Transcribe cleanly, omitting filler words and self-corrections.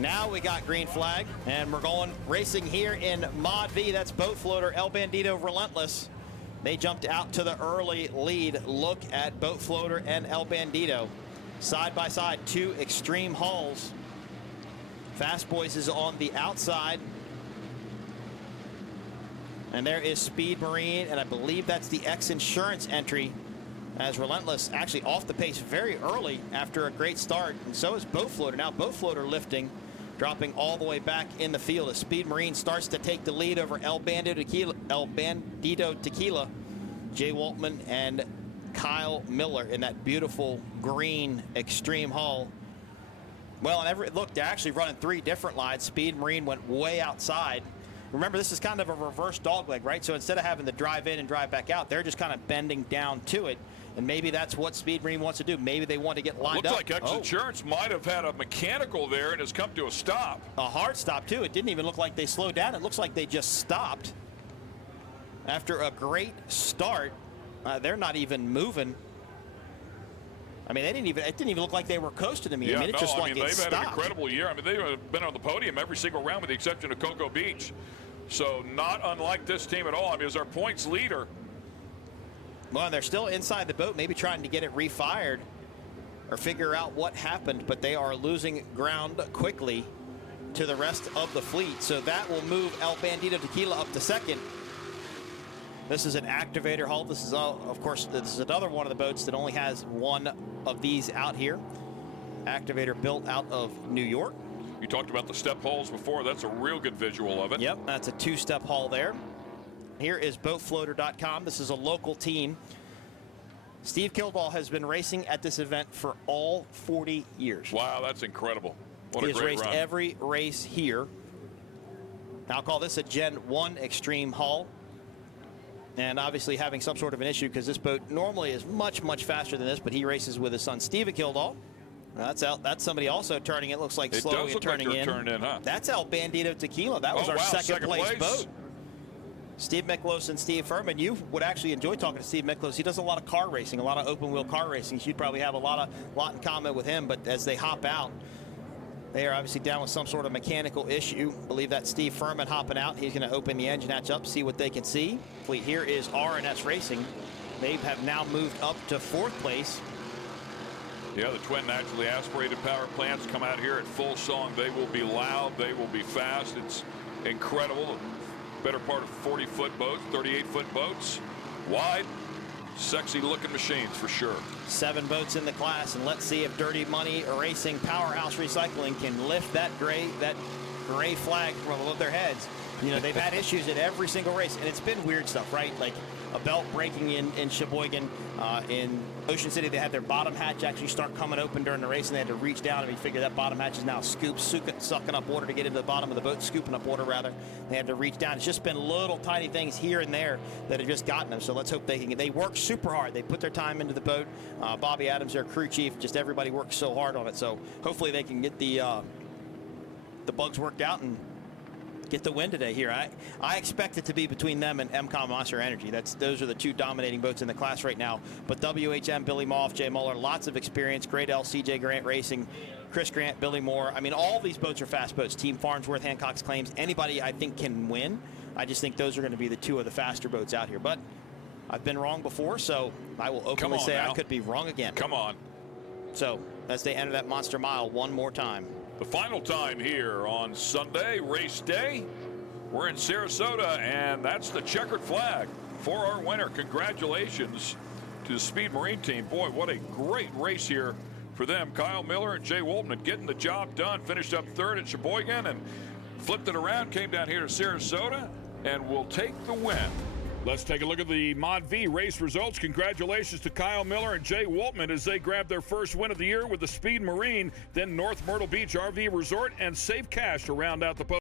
Now we got green flag, and we're going racing here in Mod V. That's boat floater El Bandito Relentless. They jumped out to the early lead. Look at boat floater and El Bandito. Side by side, two extreme hulls. Fast Boys is on the outside. And there is Speed Marine, and I believe that's the X Insurance entry, as Relentless actually off the pace very early after a great start. And so is boat floater. Now boat floater lifting, dropping all the way back in the field as Speed Marine starts to take the lead over El Bandito Tequila, Jay Waltman and Kyle Miller in that beautiful green extreme hull. Well, and look, they're actually running three different lines. Speed Marine went way outside. Remember, this is kind of a reverse dogleg, right? So instead of having to drive in and drive back out, they're just kind of bending down to it. And maybe that's what Speed Marine wants to do. Maybe they want to get lined up. Looks like X Insurance might have had a mechanical there and has come to a stop. A hard stop, too. It didn't even look like they slowed down. It looks like they just stopped. After a great start, they're not even moving. I mean, it didn't even look like they were coasting to me. Yeah, I mean, it's just like they've stopped. had an incredible year. I mean, they've been on the podium every single round with the exception of Cocoa Beach. So not unlike this team at all. I mean, as our points leader. Well, they're still inside the boat, maybe trying to get it refired or figure out what happened, but they are losing ground quickly to the rest of the fleet. So that will move El Bandito Tequila up to second. This is an activator hull. This is, of course, this is another one of the boats that only has one of these out here. Activator built out of New York. You talked about the step hulls before. That's a real good visual of it. Yep, that's a two-step hull there. Here is boatfloater.com. This is a local team. Steve Kildall has been racing at this event for all 40 years. Wow, that's incredible. What he a has great raced run. every race here. I'll call this a Gen 1 Extreme hull. And obviously having some sort of an issue because this boat normally is much, much faster than this, but he races with his son, Steve Kildall. That's out. That's somebody also turning. It looks like slowly turning in. Turned in, huh? That's El Bandito Tequila. That was our second place boat. Steve Miklos and Steve Furman. You would actually enjoy talking to Steve Miklos. He does a lot of car racing, a lot of open wheel car racing. So you'd probably have a lot in common with him. But as they hop out, they are obviously down with some sort of mechanical issue. I believe that's Steve Furman hopping out. He's going to open the engine hatch up, see what they can see. Fleet here is R&S Racing. They have now moved up to fourth place. Yeah, the twin naturally aspirated power plants come out here at full song. They will be loud. They will be fast. It's incredible. Better part of 40-foot boats, 38-foot boats. Wide, sexy-looking machines for sure. 7 boats in the class, and let's see if Dirty Money Racing Powerhouse Recycling can lift that gray flag from above their heads. You know, they've had issues at every single race, and it's been weird stuff, right? Like a belt breaking in Sheboygan. In Ocean City, they had their bottom hatch actually start coming open during the race, and they had to reach down, and we figure that bottom hatch is now sucking up water to get into the bottom of the boat, scooping up water, rather. They had to reach down. It's just been little tiny things here and there that have just gotten them, so let's hope they can. They work super hard. They put their time into the boat. Bobby Adams, their crew chief, just everybody works so hard on it, so hopefully they can get the bugs worked out and get the win today here. I expect it to be between them and MCOM Monster Energy. Those are the two dominating boats in the class right now. But WHM, Billy Moff, Jay Muller, lots of experience. Great L, CJ Grant Racing, Chris Grant, Billy Moore. I mean, all these boats are fast boats. Team Farnsworth, Hancock's Claims. Anybody I think can win. I just think those are going to be the two of the faster boats out here. But I've been wrong before, so I will openly say now. I could be wrong again. Come on. So as they enter that Monster Mile one more time. The final time here on Sunday, race day. We're in Sarasota, and that's the checkered flag for our winner. Congratulations to the Speed Marine team. Boy, what a great race here for them. Kyle Miller and Jay Waltman getting the job done. Finished up third at Sheboygan and flipped it around, came down here to Sarasota, and will take the win. Let's take a look at the Mod V race results. Congratulations to Kyle Miller and Jay Waltman as they grab their first win of the year with the Speed Marine, then North Myrtle Beach RV Resort, and Safe Cash to round out the post.